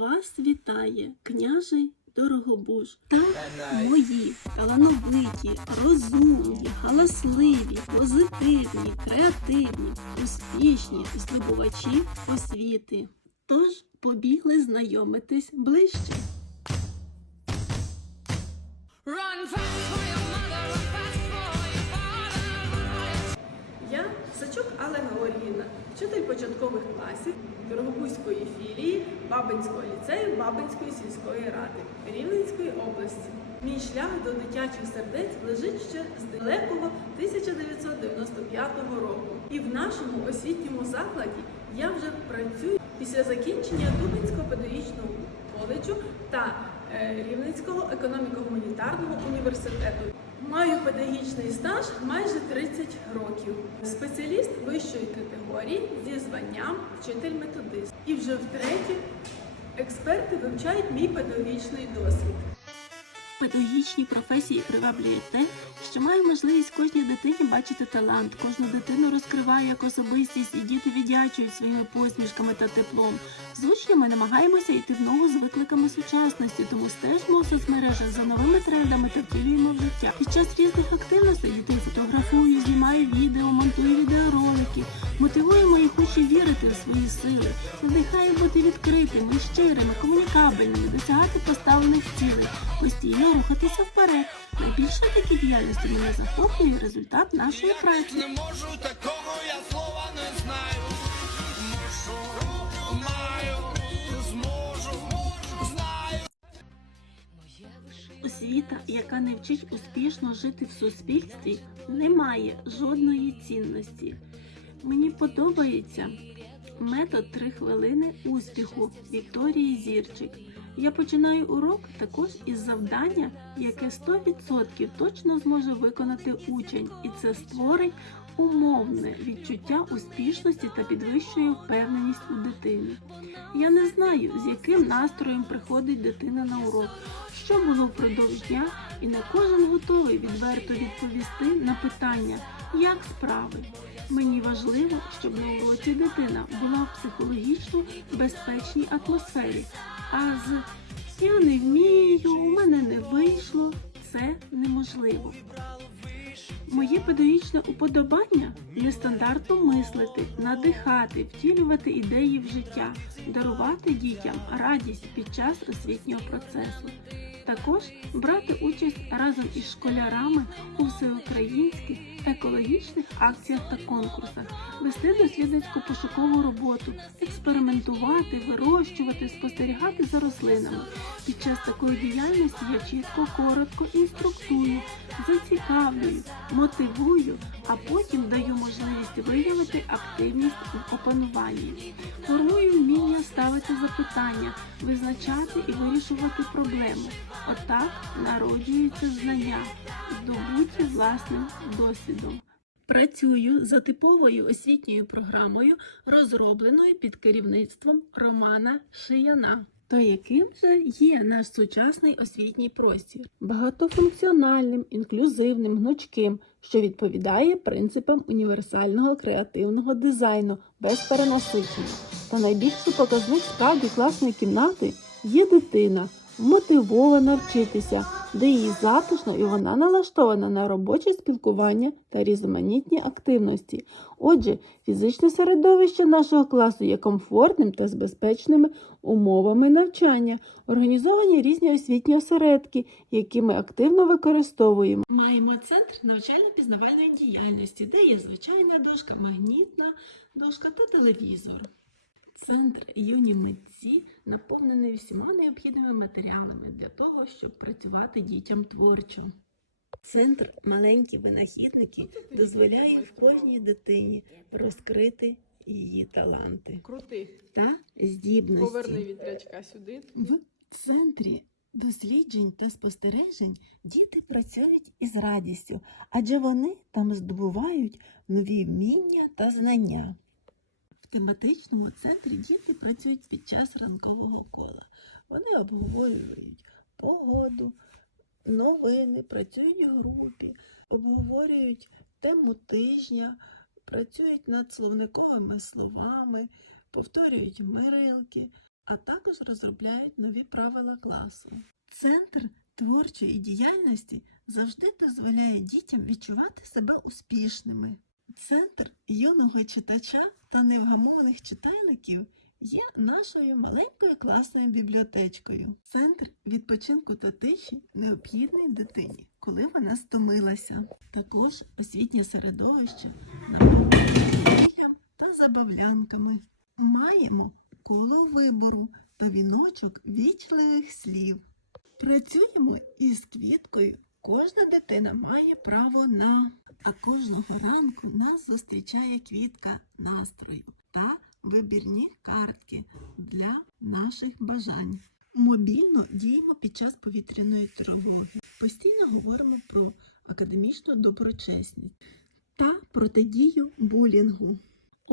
Вас вітає княжий Дорогобуж та мої талановиті, розумні, галасливі, позитивні, креативні, успішні здобувачі освіти. Тож побігли знайомитись ближче. Сачук Алла Георгіївна, вчитель початкових класів Дорогобузької філії Бабинського ліцею Бабинської сільської ради Рівненської області. Мій шлях до дитячих сердець лежить ще з далекого 1995 року. І в нашому освітньому закладі я вже працюю після закінчення Дубинського педагогічного коледжу та е, Рівненського економіко-гуманітарного університету. Маю педагогічний стаж майже 30 років. Спеціаліст вищої категорії зі званням вчитель-методист. І вже втретє експерти вивчають мій педагогічний досвід. Педагогічній професії приваблює те, що має можливість кожній дитині бачити талант, кожну дитину розкриває як особистість, і діти віддячують своїми посмішками та теплом. З учнями намагаємося йти в ногу з викликами сучасності, тому стежимо у соцмережах за новими трендами та втілюємо в життя. Під час різних активностей дітей фотографую, знімаю відео, монтую відеоролики, мотивуємо їх учні вірити у свої сили, надихаю бути відкритими, щирими, комунікабельними, досягати поставлених цілей, постійно рухатися вперед. Найбільше в такій діяльності мене захоплює результат нашої праці. Не можу такого, я слова не знаю. Маю, зможу, знаю. Освіта, яка не вчить успішно жити в суспільстві, не має жодної цінності. Мені подобається метод 3 хвилини успіху Вікторії Зірчик. Я починаю урок також із завдання, яке 100% точно зможе виконати учень, і це створить умовне відчуття успішності та підвищує впевненість у дитини. Я не знаю, з яким настроєм приходить дитина на урок, що було впродовж дня, і не кожен готовий відверто відповісти на питання, як справи. Мені важливо, щоб на уроці дитина була в психологічно безпечній атмосфері. А з я не вмію, у мене не вийшло це неможливо. Моє педагогічне уподобання нестандартно мислити, надихати, втілювати ідеї в життя, дарувати дітям радість під час освітнього процесу. Також брати участь разом із школярами у всеукраїнських екологічних акціях та конкурсах, вести дослідницьку пошукову роботу, експериментувати, вирощувати, спостерігати за рослинами. Під час такої діяльності я чітко, коротко інструктую, зацікавлюю, мотивую, а потім даю можливість виявити активність в опануванні. Формую вміння ставити запитання, визначати і вирішувати проблему. Отак народжуються знання, здобуті власним досвідом. Працюю за типовою освітньою програмою, розробленою під керівництвом Романа Шияна. То яким же є наш сучасний освітній простір? Багатофункціональним, інклюзивним, гнучким, що відповідає принципам універсального креативного дизайну без перенасичення. Та найбільший показник справді класної кімнати є дитина, мотивована вчитися, де їй затишно і вона налаштована на робоче спілкування та різноманітні активності. Отже, фізичне середовище нашого класу є комфортним та з безпечними умовами навчання, організовані різні освітні осередки, які ми активно використовуємо. Маємо центр навчально-пізнавальної діяльності, де є звичайна дошка, магнітна дошка та телевізор. Центр юні митці наповнений всіма необхідними матеріалами для того, щоб працювати дітям творчо. Центр маленькі винахідники дозволяє в кожній дитині розкрити її таланти Крути. та здібності. Поверни вітрячка сюди. В центрі досліджень та спостережень діти працюють із радістю, адже вони там здобувають нові вміння та знання. Тематичному центрі діти працюють під час ранкового кола. Вони обговорюють погоду, новини, працюють в групі, обговорюють тему тижня, працюють над словниковими словами, повторюють мирилки. а також розробляють нові правила класу. Центр творчої діяльності завжди дозволяє дітям відчувати себе успішними. Центр юного читача та невгамовних читайликів є нашою маленькою класною бібліотечкою. Центр відпочинку та тиші необхідний дитині, коли вона стомилася. Також освітнє середовище наповнює та забавлянками. Маємо коло вибору та віночок вічливих слів. Працюємо із квіткою. Кожна дитина має право на, а кожного ранку нас зустрічає квітка настрою та вибірні картки для наших бажань. Мобільно діємо під час повітряної тривоги. Постійно говоримо про академічну доброчесність та протидію булінгу.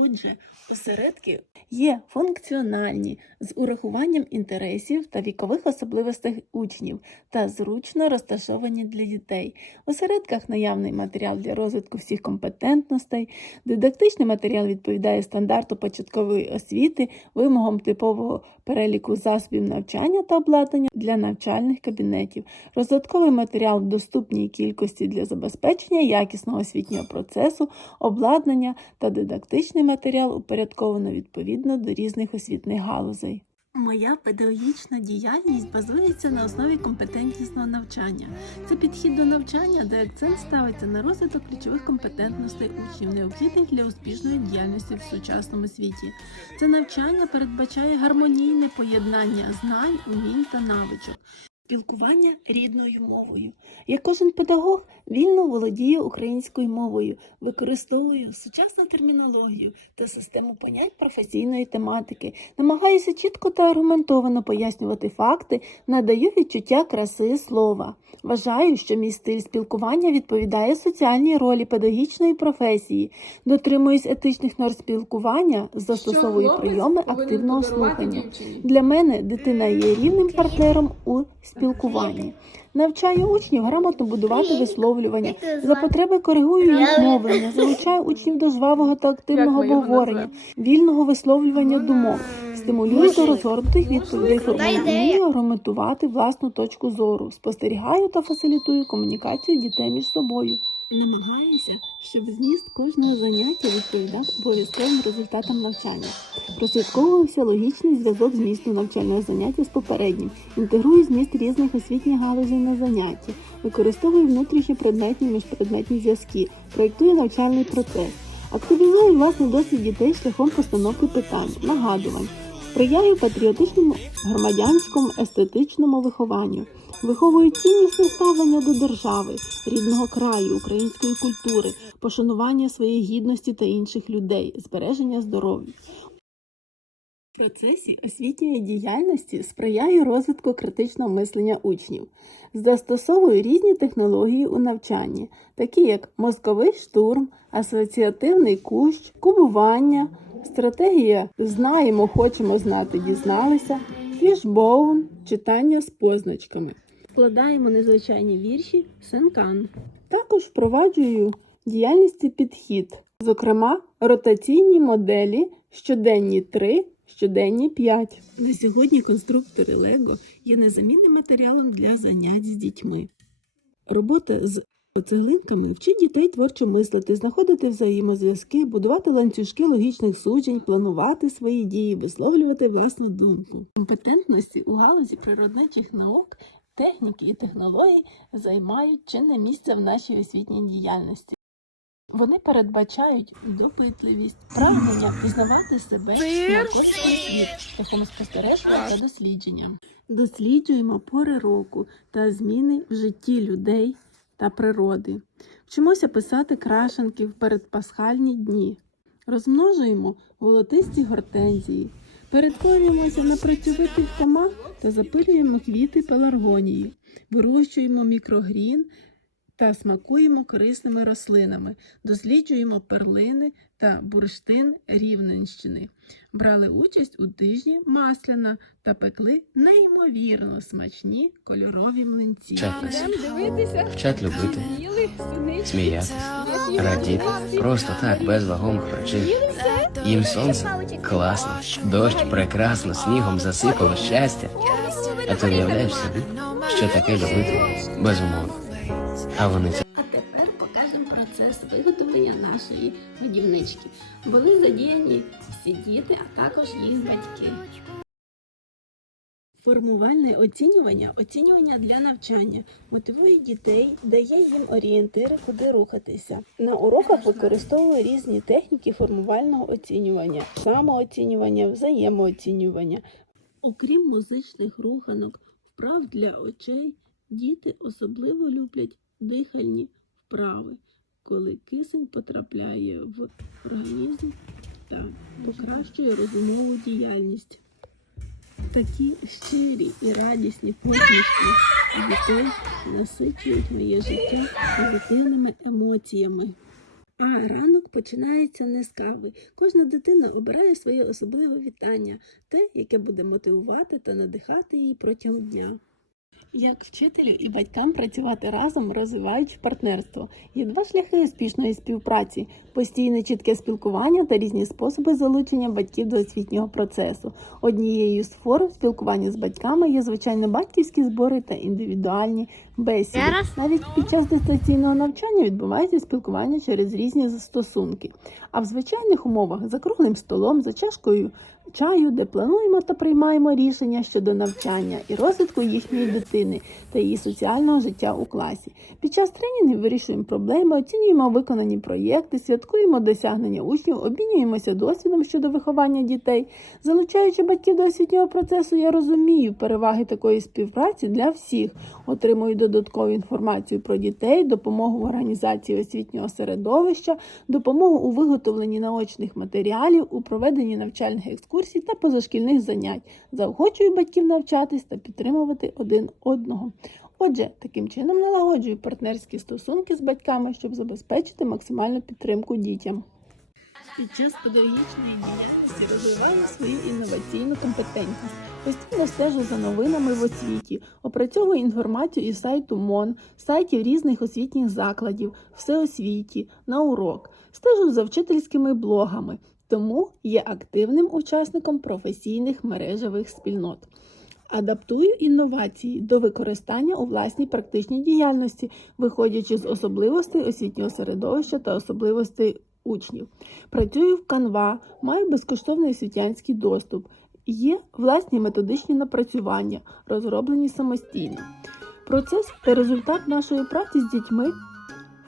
Отже, осередки є функціональні з урахуванням інтересів та вікових особливостей учнів та зручно розташовані для дітей. В осередках наявний матеріал для розвитку всіх компетентностей, дидактичний матеріал відповідає стандарту початкової освіти, вимогам типового переліку засобів навчання та обладнання для навчальних кабінетів. Розвитковий матеріал в доступній кількості для забезпечення якісного освітнього процесу, обладнання та дидактичний матеріал упорядковано відповідно до різних освітних галузей. Моя педагогічна діяльність базується на основі компетентнісного навчання. Це підхід до навчання, де акцент ставиться на розвиток ключових компетентностей учнів, необхідних для успішної діяльності в сучасному світі. Це навчання передбачає гармонійне поєднання знань, умінь та навичок. Спілкування рідною мовою. Я кожен педагог вільно володіє українською мовою, використовую сучасну термінологію та систему понять професійної тематики, намагаюся чітко та аргументовано пояснювати факти, надаю відчуття краси слова. Вважаю, що мій стиль спілкування відповідає соціальній ролі педагогічної професії, дотримуюсь етичних норм спілкування, застосовую прийоми активного слухання. Для мене дитина є рівним партнером у спілкуванні. Навчаю учнів грамотно будувати висловлювання. За потреби коригую їх мовлення, залучаю учнів до жвавого та активного обговорення, вільного висловлювання думок, стимулюю до розгорнутих відповідей, формування, вмію аргументувати власну точку зору, спостерігаю та фасилітую комунікацію дітей між собою. Намагаюся, щоб зміст кожного заняття відповідав обов'язковим результатам навчання. Прослідковувався логічний зв'язок змісту навчального заняття з попереднім, інтегрую зміст різних освітніх галузей на занятті, використовую внутрішні предметні міжпредметні зв'язки, проєктую навчальний процес, активізую власний досвід дітей шляхом постановки питань, нагадувань, сприяю патріотичному громадянському естетичному вихованню. Виховують ціннісне ставлення до держави, рідного краю, української культури, пошанування своєї гідності та інших людей, збереження здоров'я. В процесі освітньої діяльності сприяю розвитку критичного мислення учнів. Застосовую різні технології у навчанні, такі як мозковий штурм, асоціативний кущ, кубування, стратегія знаємо, хочемо знати, дізналися, фішбоун, читання з позначками. Складаємо незвичайні вірші сенкан. Також впроваджую діяльності підхід, зокрема, ротаційні моделі, щоденні 3, щоденні 5. На сьогодні конструктори Лего є незамінним матеріалом для занять з дітьми. Робота з цеглинками вчить дітей творчо мислити, знаходити взаємозв'язки, будувати ланцюжки логічних суджень, планувати свої дії, висловлювати власну думку. Компетентності у галузі природничих наук, техніки і технологій займають чинне місце в нашій освітній діяльності. Вони передбачають допитливість, прагнення пізнавати себе і навколишній світ шляхом спостереження та дослідження. Досліджуємо пори року та зміни в житті людей та природи. Вчимося писати крашенки в передпасхальні дні. Розмножуємо волотисті гортензії. Перетворюємося на працьовитих комах та запилюємо квіти пеларгонії. Вирощуємо мікрогрін та смакуємо корисними рослинами, досліджуємо перлини та бурштин Рівненщини. Брали участь у тижні Масляна та пекли неймовірно смачні кольорові млинці. Йдемо дивитися. вчать любити, сміятися, радіти, просто так, без вагомих причин. Їм сонце класно, дощ прекрасно, снігом засипало щастя. А ти уявляєш собі, що таке любити безумовно. А вони це А тепер покажемо процес виготовлення нашої будівнички. Були задіяні всі діти, а також їх батьки. Формувальне оцінювання оцінювання для навчання мотивує дітей, дає їм орієнтири, куди рухатися. На уроках використовую різні техніки формувального оцінювання, самооцінювання, взаємооцінювання. Окрім музичних руханок, вправ для очей, діти особливо люблять дихальні вправи, коли кисень потрапляє в організм та покращує розумову діяльність. Такі щирі і радісні посмішки дітей насичують моє життя позитивними емоціями. А ранок починається не з кави. Кожна дитина обирає своє особливе вітання, те, яке буде мотивувати та надихати її протягом дня. Як вчителю і батькам працювати разом, розвиваючи партнерство. Є два шляхи успішної співпраці: постійне чітке спілкування та різні способи залучення батьків до освітнього процесу. Однією з форм спілкування з батьками є звичайно батьківські збори та індивідуальні бесіди. Навіть під час дистанційного навчання відбувається спілкування через різні застосунки. А в звичайних умовах за круглим столом, за чашкою чаю, де плануємо та приймаємо рішення щодо навчання і розвитку їхньої дитини та її соціального життя у класі. Під час тренінгів вирішуємо проблеми, оцінюємо виконані проєкти, святкуємо досягнення учнів, обмінюємося досвідом щодо виховання дітей. Залучаючи батьків до освітнього процесу, я розумію переваги такої співпраці для всіх. Отримую додаткову інформацію про дітей, допомогу в організації освітнього середовища, допомогу у виготовленні наочних матеріалів, у проведенні навчальних екскурсій та позашкільних занять, заохочую батьків навчатись та підтримувати один одного. Отже, таким чином налагоджую партнерські стосунки з батьками, щоб забезпечити максимальну підтримку дітям. Під час педагогічної діяльності розвиваю свою інноваційну компетентність. Постійно стежу за новинами в освіті, опрацьовую інформацію із сайту МОН, сайтів різних освітніх закладів, всеосвіті, на урок, стежу за вчительськими блогами, тому є активним учасником професійних мережевих спільнот. Адаптую інновації до використання у власній практичній діяльності, виходячи з особливостей освітнього середовища та особливостей учнів. Працюю в Canva, маю безкоштовний освітянський доступ. Є власні методичні напрацювання, розроблені самостійно. Процес та результат нашої праці з дітьми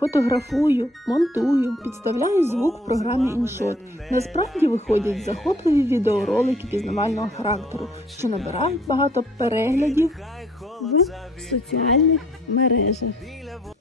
фотографую, монтую, підставляю звук в програмі InShot. Насправді виходять захопливі відеоролики пізнавального характеру, що набирають багато переглядів в соціальних мережах.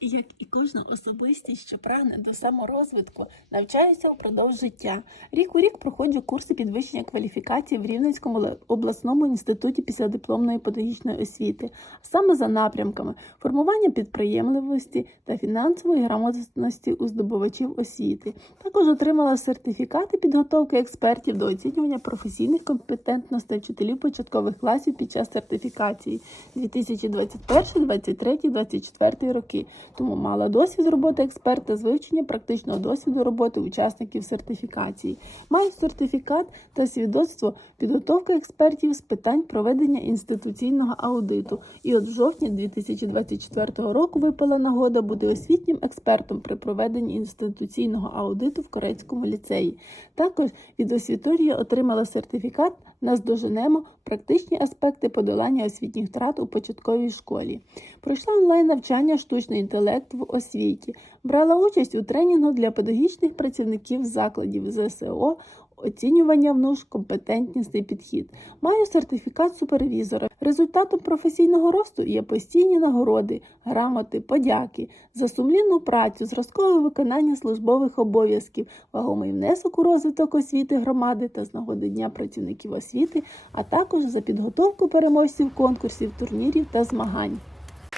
Як і кожна особистість, що прагне до саморозвитку, навчаюся впродовж життя. Рік у рік проходжу курси підвищення кваліфікації в Рівненському обласному інституті післядипломної педагогічної освіти, саме за напрямками формування підприємливості та фінансової грамотності у здобувачів освіти. Також отримала сертифікати підготовки експертів до оцінювання професійних компетентностей вчителів початкових класів під час сертифікації 2021, 23, 24 роки. Тому мала досвід роботи експерта з вивчення практичного досвіду роботи учасників сертифікації. Маю сертифікат та свідоцтво підготовки експертів з питань проведення інституційного аудиту. І от в жовтні 2024 року випала нагода бути освітнім експертом при проведенні інституційного аудиту в Корецькому ліцеї. Також від освіторії отримала сертифікат «Наздоженемо практичні аспекти подолання освітніх втрат у початковій школі. Пройшла онлайн навчання штучний інтелект в освіті. Брала участь у тренінгу для педагогічних працівників закладів ЗСО, оцінювання внуш, компетентнісний підхід. Маю сертифікат супервізора. Результатом професійного росту є постійні нагороди, грамоти, подяки за сумлінну працю, зразкове виконання службових обов'язків, вагомий внесок у розвиток освіти громади та з нагоди Дня працівників освіти, а також за підготовку переможців конкурсів, турнірів та змагань.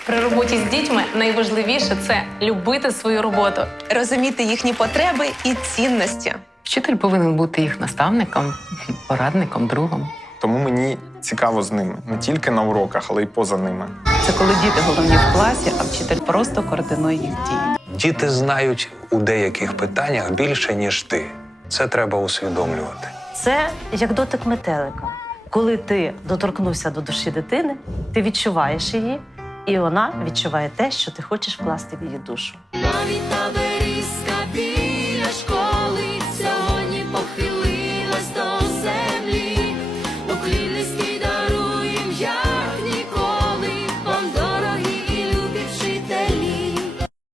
При роботі з дітьми найважливіше це любити свою роботу. розуміти їхні потреби і цінності. Вчитель повинен бути їх наставником, порадником, другом. Тому мені цікаво з ними не тільки на уроках, але й поза ними. Це коли діти головні в класі, а вчитель просто координує їх дії. Діти знають у деяких питаннях більше, ніж ти. Це треба усвідомлювати. Це як дотик метелика. Коли ти доторкнувся до душі дитини, ти відчуваєш її, і вона відчуває те, що ти хочеш вкласти в її душу.